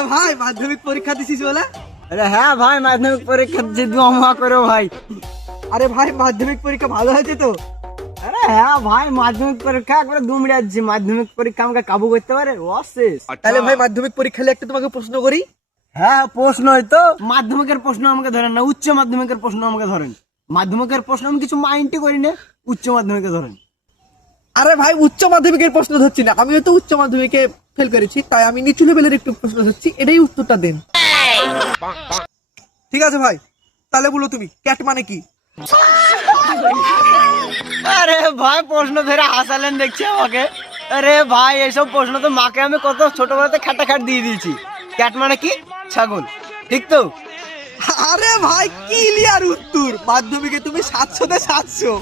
আরে ভাই মাধ্যমিক পরীক্ষা দিছিস বলে? আরে হ্যাঁ ভাই মাধ্যমিক পরীক্ষা যে দোয়া করো ভাই। আরে ভাই মাধ্যমিক পরীক্ষা ভালো হয়েছে তো? আরে হ্যাঁ ভাই মাধ্যমিক পরীক্ষা একবারে দুমড়ে যাচ্ছি। মাধ্যমিক পরীক্ষা আমাকে কাবু করতে পারে শেষ। তাহলে ভাই মাধ্যমিক পরীক্ষা নিয়ে একটা তোমাকে প্রশ্ন করি। হ্যাঁ প্রশ্ন হয়তো মাধ্যমিকের প্রশ্ন আমাকে ধরেন না, উচ্চ মাধ্যমিকের প্রশ্ন আমাকে ধরেন। মাধ্যমিকের প্রশ্ন আমি কিছু মাইন্ডই করি না, উচ্চ মাধ্যমিকে ধরেন। আরে ভাই উচ্চ মাধ্যমিকের প্রশ্ন ধরছি না, আমিও তো উচ্চ মাধ্যমিকে ফেল করেছি, তাই আমি নিচু লেভেলের একটু প্রশ্ন ধরছি, এটাই উত্তরটা দেন। ঠিক আছে ভাই, তাহলে বলো তুমি ক্যাট মানে কি? আরে ভাই প্রশ্ন ধরে হাসালেন দেখছি আমাকে। আরে ভাই এইসব প্রশ্ন তো মাকে আমি কত ছোটবেলাতে খাটাখাট দিয়ে দিয়েছি। ক্যাট মানে কি? ছাগল, ঠিক তো? আরে ভাই ক্লিয়ার উত্তর, মাধ্যমিকে তুমি 700 তে 700।